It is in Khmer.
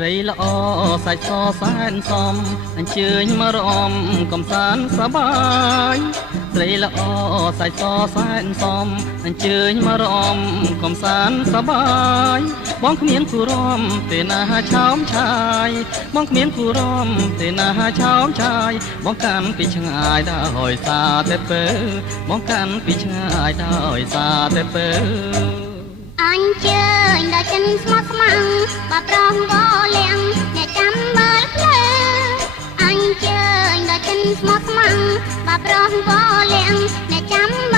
ស្រីល្អសាច់សសែនសមអញ្ជើញមករំកំសាន្តសប្បាយស្រីល្អសាច់សសែនសមអញ្ជើញមករំកំសាន្តសប្បាយបងគ្មានគូរំទេណាឆោមឆាយបងគ្មានគូរំទេណាឆោមឆាយបងកាន់ពីឆ្ងាយដោយសារតែពើបងកាន់ពីឆ្ងាយដោយសារតែពើអញ្ជើញដល់ចិនស្មោះស្ម័គ្របើប្រងវលៀងអ្នកចាំមើលភ្លើអញ្ជើញដល់ចិនស្មោះស្ម័គ្របើប្រងវលៀងអ្នកចាំមើ